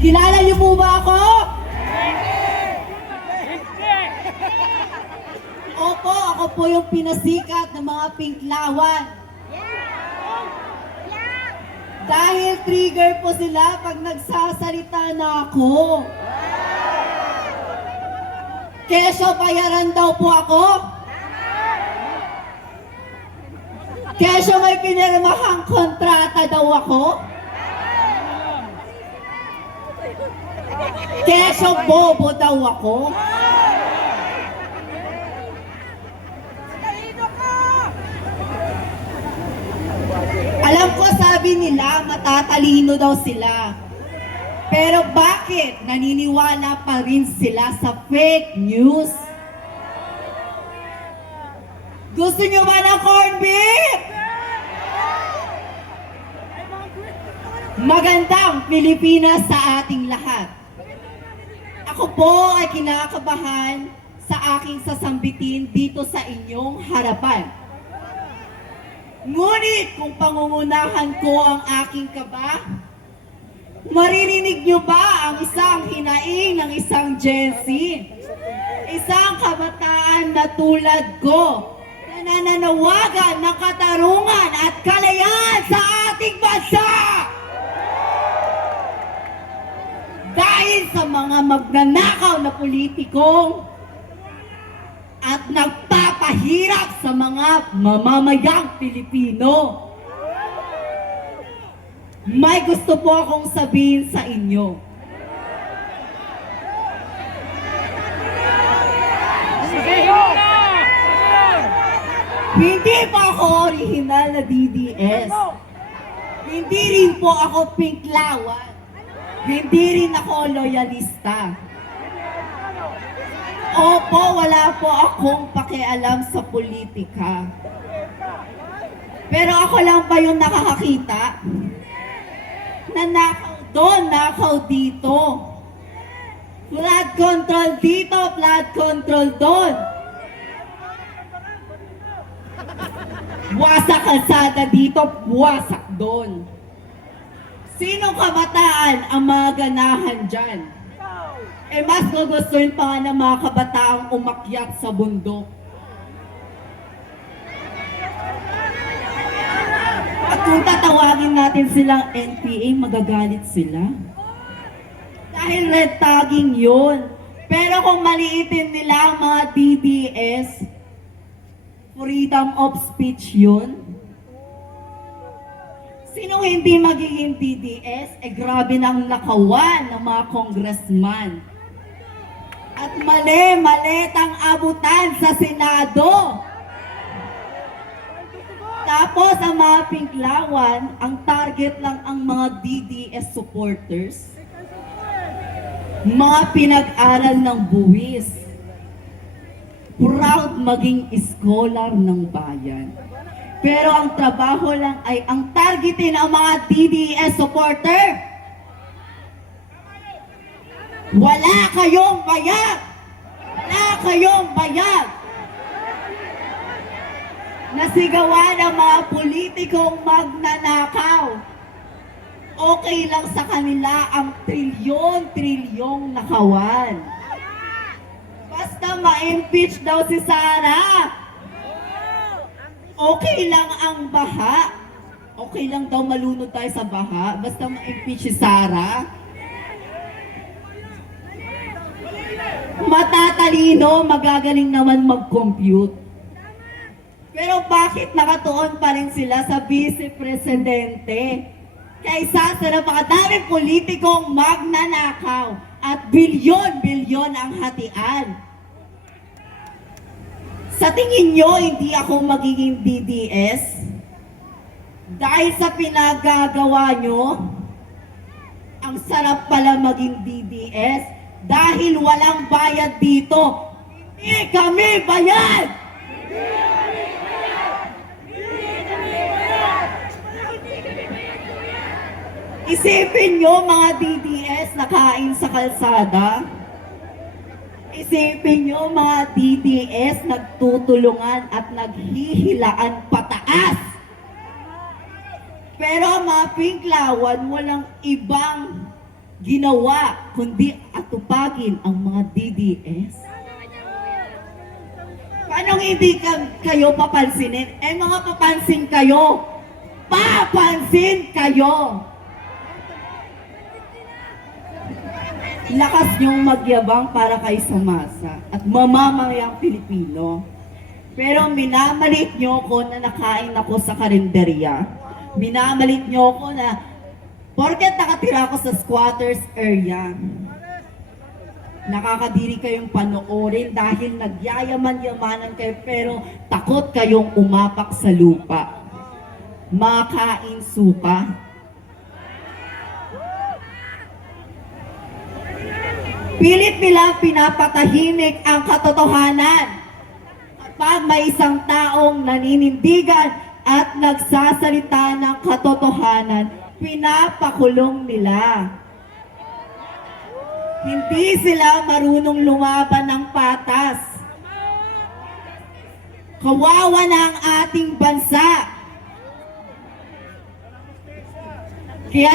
Kilala niyo po ba ako? Opo, ako po yung pinasikat ng mga pinklawan. Dahil trigger po sila pag nagsasalita na ako. Kesyo bayaran daw po ako. Kesyo may pinirmahang kontrata daw ako. Kesyo bobo daw ako. Alam ko sabi nila matatalino daw sila. Pero bakit naniniwala pa rin sila sa fake news? Gusto nyo ba ng corned beef? Magandang Pilipinas sa ating lahat. Ako po ay kinakabahan sa aking sasambitin dito sa inyong harapan. Ngunit kung pangungunahan ko ang aking kaba, maririnig nyo ba ang isang hinaing ng isang Gen Z? Isang kabataan na tulad ko na nananawagan ng katarungan at kalayaan sa ating bansa! Dahil sa mga magnanakaw na politikong at nagpapahirap sa mga mamamayang Pilipino. May gusto po akong sabihin sa inyo. Hindi po ako original na DDS. Hindi rin po ako pinklawan. Hindi rin ako loyalista. Opo, wala po akong pakialam sa politika. Pero ako lang ba yung nakakakita? Na nakaw doon, nakaw dito. Flood control dito, flood control doon. Wasak kalsada dito, wasak doon. Sinong kabataan ang mga ganahan dyan? Eh mas gugustuhin pa nga ng mga kabataang umakyat sa bundok. At kung tatawagin natin silang NPA, magagalit sila. Dahil red tagging yun. Pero kung maliitin nila ang mga DDS, freedom of speech yun. Sinong hindi magiging DDS? Eh grabe ng lakawan ng mga congressman. At mali-malitang abutan sa Senado. Tapos ang mga pinklawan, ang target lang ang mga DDS supporters. Mga pinag-aral ng buwis. Proud maging scholar ng bayan. Pero ang trabaho lang ay ang targetin ang mga DDS supporter. Wala kayong bayag! Wala kayong bayag! Nasigawan ng mga politikong magnanakaw. Okay lang sa kanila ang trilyon-trilyong nakawan. Basta ma-impeach daw si Sara. Okay lang ang baha. Okay lang daw malunod tayo sa baha. Basta ma-impeach si Sara. Matatalino, magagaling naman mag-compute. Pero bakit nakatuon pa rin sila sa vice-presidente? Kaysa sa napakadaming politikong magnanakaw at bilyon-bilyon ang hatian. Sa tingin nyo, hindi ako magiging DDS? Dahil sa pinagagawa nyo, ang sarap pala maging DDS dahil walang bayad dito. Hindi kami bayad! Isipin nyo mga DDS na kain sa kalsada. Isipin nyo mga DDS nagtutulungan at naghihilaan pataas. Pero mga pinklawan, walang ibang ginawa kundi atupagin ang mga DDS? Paano hindi kayo papansinin? Mga papansin kayo! Papansin kayo! Lakas niyong magyabang para kay Samasa at mamamayang Pilipino. Pero minamalit niyo ko na nakain ako sa karinderya. Minamalit niyo ko na porket nakatira ako sa squatters area. Nakakadiri kayong panoorin dahil nagyayaman-yamanan kayo pero takot kayong umapak sa lupa. Makain suka. Pilit nilang pinapatahimik ang katotohanan. Kapag may isang taong naninindigan at nagsasalita ng katotohanan, pinapakulong nila. Hindi sila marunong lumaban ng patas. Kawawa na ang ating bansa. Kaya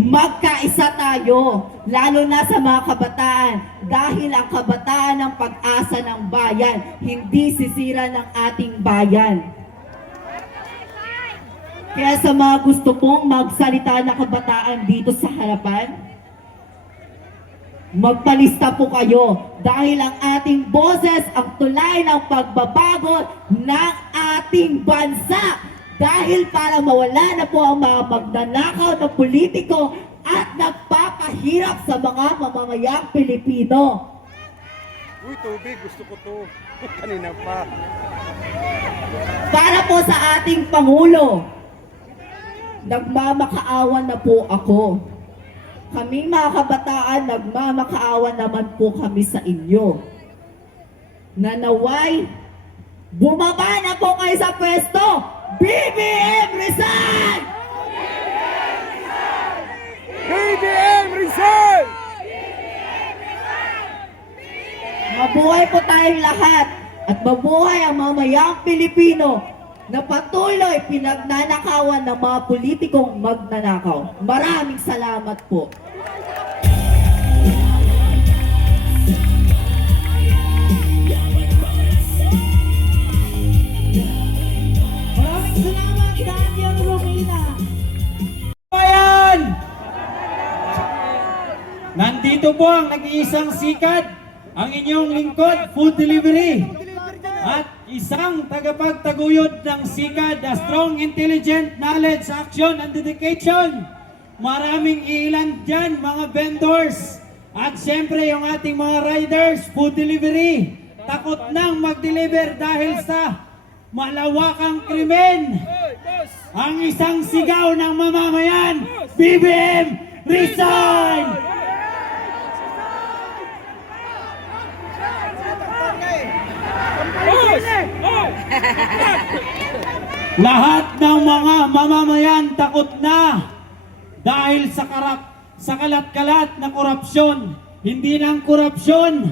magkaisa tayo, lalo na sa mga kabataan, dahil ang kabataan ang pag-asa ng bayan, hindi sisira ng ating bayan. Kaya sa mga gusto pong magsalita na kabataan dito sa harapan, magpalista po kayo dahil ang ating boses ang tulay ng pagbabago ng ating bansa. Dahil para mawala na po ang mga magnanakaw na politiko at nagpapahirap sa mga mamamayang Pilipino. Uy, tubig. Gusto ko to. Kanina pa. Para po sa ating Pangulo, nagmamakaawa na po ako. Kaming mga kabataan, nagmamakaawa naman po kami sa inyo. Nanaway, bumaba na po kayo sa pwesto! BBM resign! BBM resign! Mabuhay po tayong lahat at mabuhay ang mamayang Pilipino na patuloy pinagnanakawan ng mga politikong magnanakaw. Maraming salamat po. Salamat, Daniel Romina. Bayan! Nandito po ang nag-iisang sikat, ang inyong lingkod, food delivery. At isang tagapagtaguyod ng sikat, a strong, intelligent, knowledge, action, and dedication. Maraming ilan dyan, mga vendors. At syempre yung ating mga riders, food delivery. Takot nang mag-deliver dahil sa malawakang krimen. Ang isang sigaw ng mamamayan, BBM resign! Lahat ng mga mamamayan takot na dahil sa kalat-kalat na korupsyon. Hindi lang korupsyon,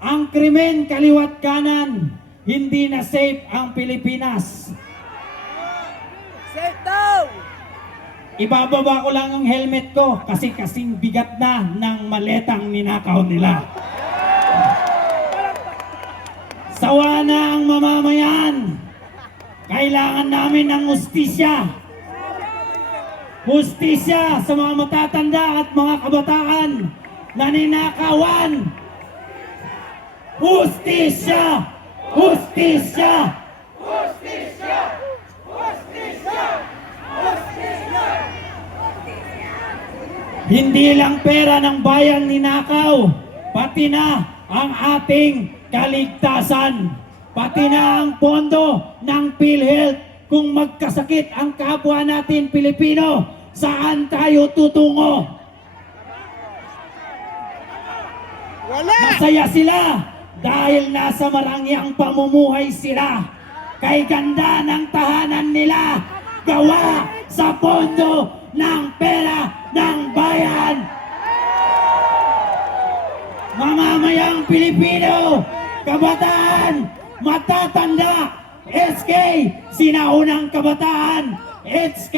ang krimen kaliwat kanan. Hindi na safe ang Pilipinas. Safe daw! Ibababa ko lang ang helmet ko kasi kasing bigat na ng maletang ninakaw nila. Sawa na ang mamamayan. Kailangan namin ng hustisya. Hustisya sa mga matatanda at mga kabataan na ninakawan. Hustisya! Hustisya! Hustisya! Hustisya! Hustisya! Hindi lang pera ng bayan ninakaw, pati na ang ating kaligtasan, pati na ang pondo ng PhilHealth. Kung magkasakit ang kapwa natin Pilipino, saan tayo tutungo? Wala! Masaya sila dahil nasa marangyang pamumuhay sila. Kay ganda ng tahanan nila, gawa sa pondo ng pera ng bayan. Mamamayang Pilipino, kabataan, matatanda, SK, sinaunang kabataan, HK,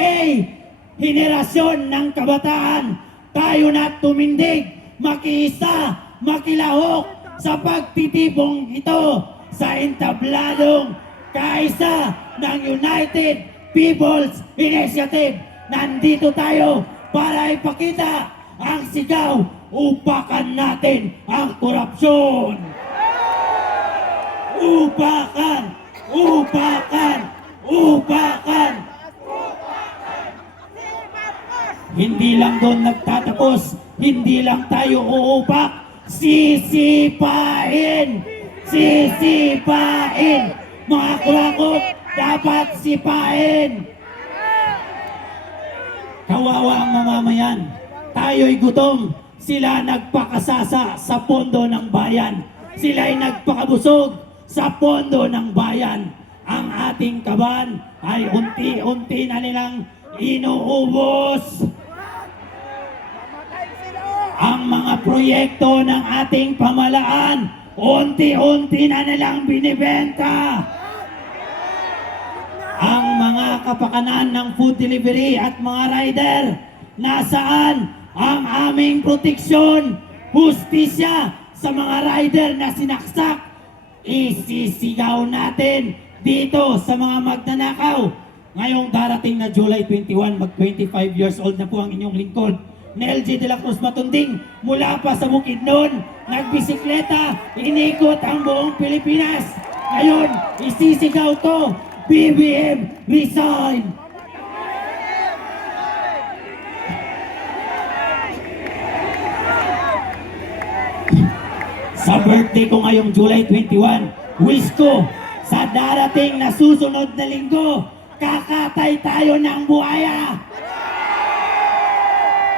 henerasyon ng kabataan, tayo na tumindig, makiisa, makilahok sa pagtitipong ito sa entabladong kaisa ng United People's Initiative. Nandito tayo para ipakita ang sigaw, upakan natin ang korupsyon. Upakan! Upakan! Upakan! Hindi lang doon nagtatapos, hindi lang tayo uupak, sisipain! Sisipain! Mga kurakot, dapat sipain! Kawawa ang mamamayan, tayo'y gutom, sila nagpakasasa sa pondo ng bayan, sila'y nagpakabusog sa pondo ng bayan. Ang ating kaban ay unti-unti na nilang inuubos. Ang mga proyekto ng ating pamalaan, unti-unti na nilang binibenta. Ang mga kapakanan ng food delivery at mga rider, nasaan ang aming proteksyon, hustisya sa mga rider na sinaksak? Isisigaw natin dito sa mga magnanakaw. Ngayong darating na July 21, mag-25 years old na po ang inyong lingkod, Nel G. de la Cruz Matunding, mula pa sa Bukidnon, nagbisikleta, inikot ang buong Pilipinas. Ngayon, isisigaw to, BBM, resign! Sa birthday ko ngayong July 21, wish ko sa darating na susunod na linggo, kakatay tayo ng buhaya.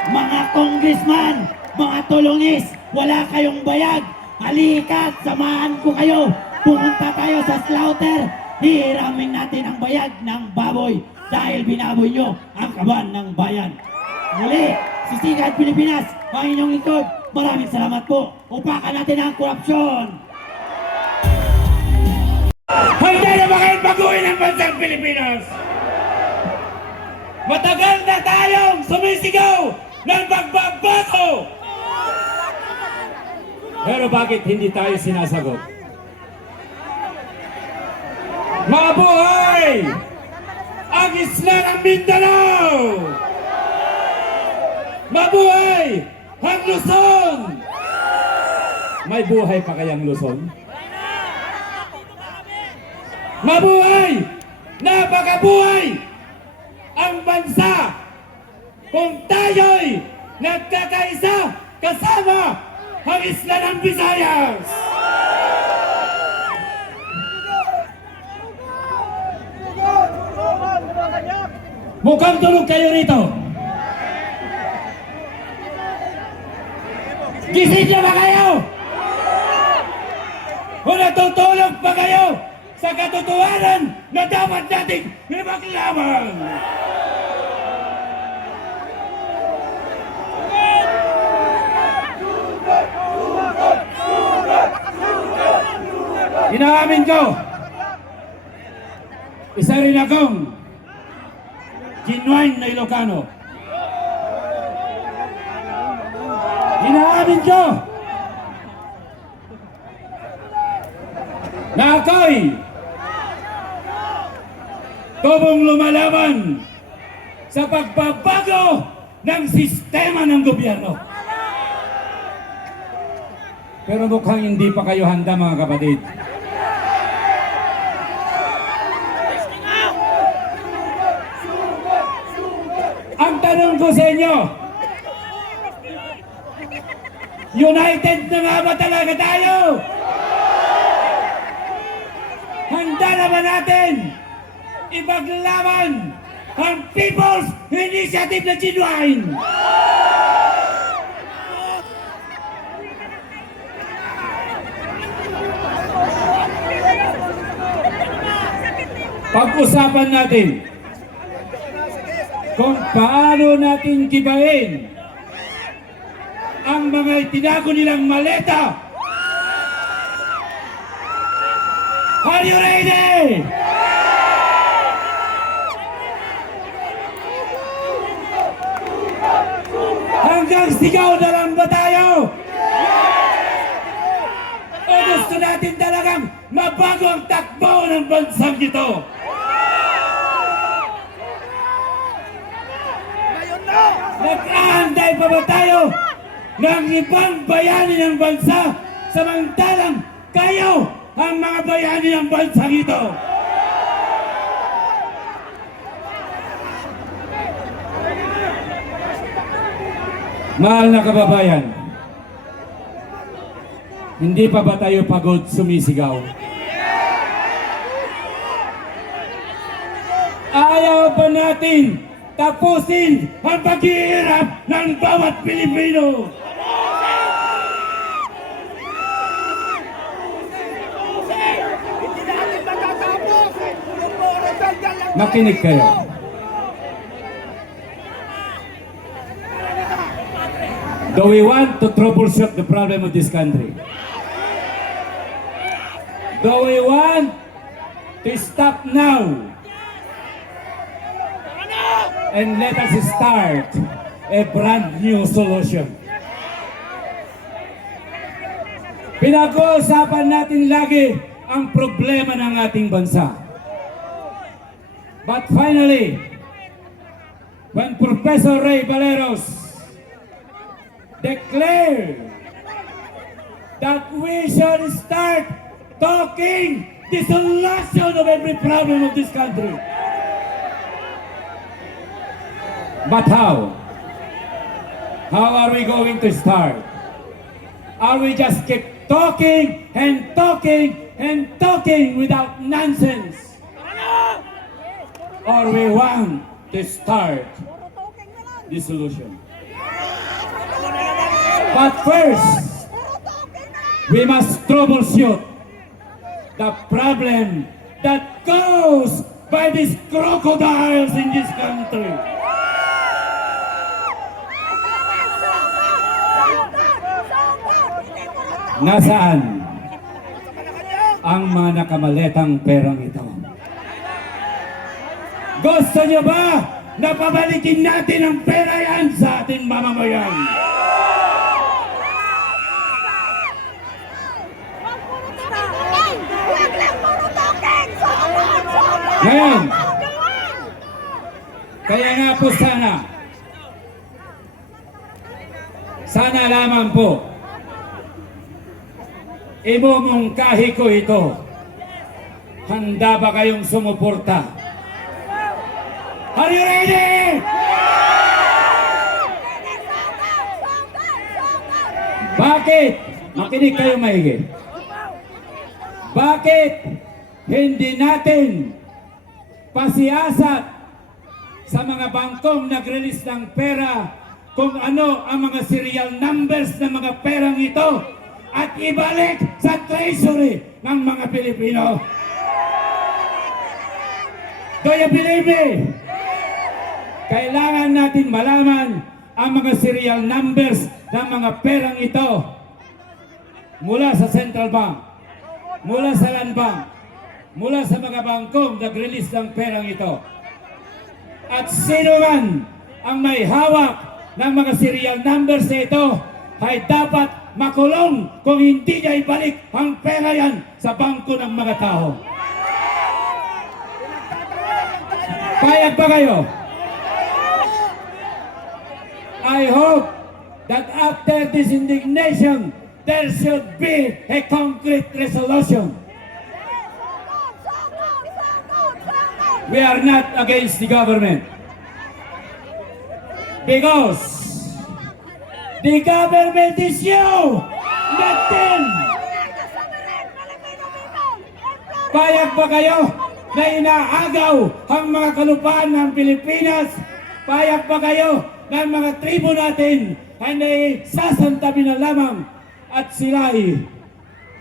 Mga congressman, mga tulungis, wala kayong bayag. Halika, samahan ko kayo. Pumunta tayo sa slaughter. Hiramin natin ang bayag ng baboy dahil binaboy nyo ang kaban ng bayan. Muli, Sisigad Pilipinas, ang inyong lingkod. Maraming salamat po. Upakan natin ang korupsyon. Handa na ba kayong baguhin ang bansang Pilipinas? Matagal na tayong sumisigaw ng pagbabago! Pero bakit hindi tayo sinasagot? Mabuhay ang isla ng Mindanao! Mabuhay ang Luzon! May buhay pa kayang Luzon? Mabuhay! Napakabuhay! Ang bansa kung tayo'y nagkakaisa kasama ang isla ng Visayas! Mukhang tulog kayo rito. Gising niyo ba kayo? O natutulog pa kayo sa katotohanan na dapat nating ipaglaban? Inaamin ko, isa rin akong genuine na Ilocano. Inaamin ko na ako'y tubong lumalaban sa pagbabago ng sistema ng gobyerno. Pero mukhang hindi pa kayo handa, mga kapatid. Ang tanong ko sa inyo, united na nga ba talaga tayo? Handa na ba natin ipaglaban ang People's Initiative na genuine? Pag-usapan natin kung paano natin gibain ang mga itinago nilang maleta. Are you ready? Ang Hanggang sigaw na lang ba tayo? O gusto natin talagang mabago ang takbo ng bansang ito? Nag-aanday pa ba tayo ng ibang bayani ng bansa samantalang kayo ang mga bayani ng bansang ito? Mahal na kababayan, hindi pa ba tayo pagod sumisigaw? Ayaw ba natin tapusin ang paghihirap ng bawat Pilipino? Makinig kayo. Do we want to troubleshoot the problem of this country? Do we want to stop now and let us start a brand new solution? Pinag-uusapan natin lagi ang problema ng ating bansa. But finally, when Professor Ray Valeros declared that we should start talking the solution of every problem of this country. But how? How are we going to start? Are we just keep talking and talking and talking without nonsense? Or we want to start the solution? But first, we must troubleshoot the problem that goes by these crocodiles in this country. Nasaan ang mga nakamaletang perang ito? Gusto nyo ba na pabalikin natin ang pera yan sa ating mamamayan? Ngayon, kaya nga po sana lamang po, imumungkahi ko ito. Handa ba kayong sumuporta? Are you ready? Bakit? Makinig kayo maigi. Bakit hindi natin pasiyasat sa mga bangkong nag-release ng pera kung ano ang mga serial numbers ng mga perang ito at ibalik sa treasury ng mga Pilipino? Do you believe me? Kailangan natin malaman ang mga serial numbers ng mga perang ito mula sa Central Bank, mula sa Land Bank, mula sa mga bangkong nag-release ng perang ito. At sino man ang may hawak ng mga serial numbers na ito ay dapat makulong kung hindi niya ibalik ang pera yan sa bangko ng mga tao. Payag ba kayo? I hope that after this indignation, there should be a concrete resolution. We are not against the government. Because the government is you, not them. Payag ba kayo na inaagaw ang mga kalupaan ng Pilipinas? Payag ba kayo na ang mga tribo natin ay naisasantabi na lamang at sila'y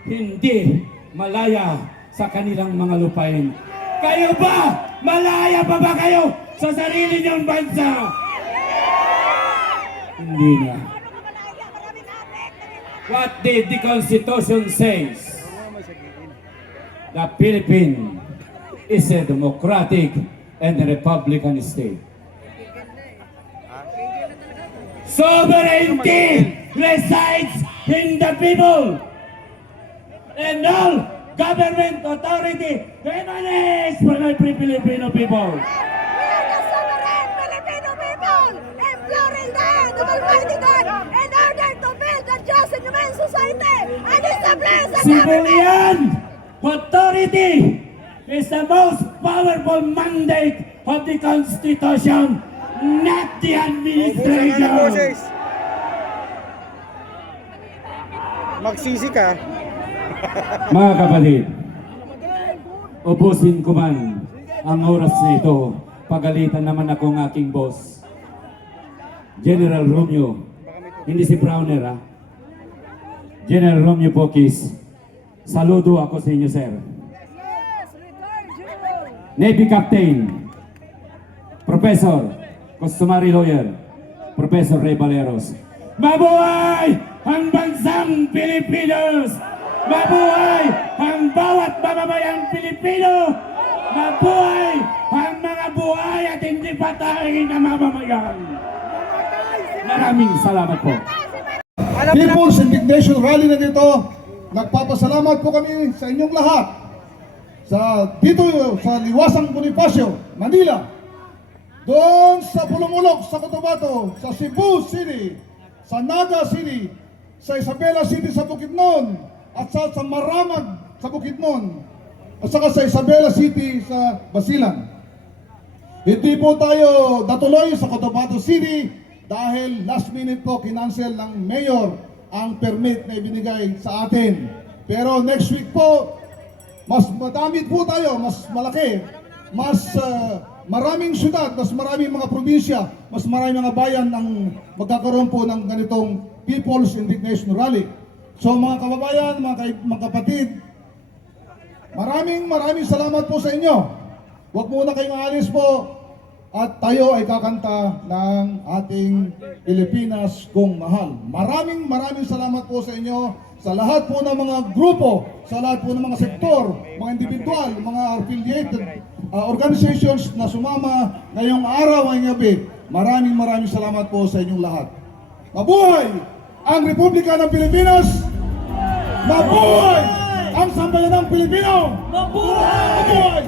hindi malaya sa kanilang mga lupain? Kayo ba? Malaya pa ba kayo sa sarili niyong bansa? Hindi na. What did the Constitution says? The Philippines is a democratic and a republican state. Sovereignty resides in the people. And all government authority emanates from the Filipino people. We are the sovereign Filipino people, imploring the hand of Almighty God in order to build a just and humane society and establish a government. Civilian authority is the most powerful mandate of the Constitution, not the administration. Boses. Magsisi ka. Mga kapatid, ubusin ko man ang oras na ito. Pagalitan naman ako ng aking boss, General Romeo. Hindi si Browner, ha? General Romeo Pokis. Saludo ako sa inyo, sir. Navy Captain, Professor, Customary Lawyer, Professor Ray Baleros. Mabuhay ang bansang Pilipinos! Mabuhay ang bawat mamamayang Pilipino! Mabuhay ang mga buhay at hindi patay na mamamayan! Maraming salamat po. People's Indignation Rally na dito, nagpapasalamat po kami sa inyong lahat dito sa Liwasang Bonifacio, Manila, doon sa Pulumulok, sa Cotabato, sa Cebu City, sa Naga City, sa Isabela City sa Bukidnon, at sa Maramag sa Bukidnon, at saka sa Isabela City sa Basilan. Hindi po tayo natuloy sa Cotabato City dahil last minute po kinancel ng mayor ang permit na ibinigay sa atin. Pero next week po, mas madami po tayo, mas malaki, mas maraming syudad, mas maraming mga probinsya, mas maraming mga bayan ang magkakaroon po ng ganitong People's Indignation Rally. So mga kababayan, mga kapatid, maraming salamat po sa inyo. Huwag muna kayong aalis po at tayo ay kakanta ng ating Pilipinas kung mahal. Maraming salamat po sa inyo, sa lahat po ng mga grupo, sa lahat po ng mga sektor, mga individual, mga affiliated organizations na sumama ngayong araw ay gabi. Maraming salamat po sa inyong lahat. Mabuhay ang Republika ng Pilipinas! Mabuhay ang sambayanang Pilipino! Mabuhay!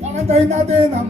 Kakantahin natin ang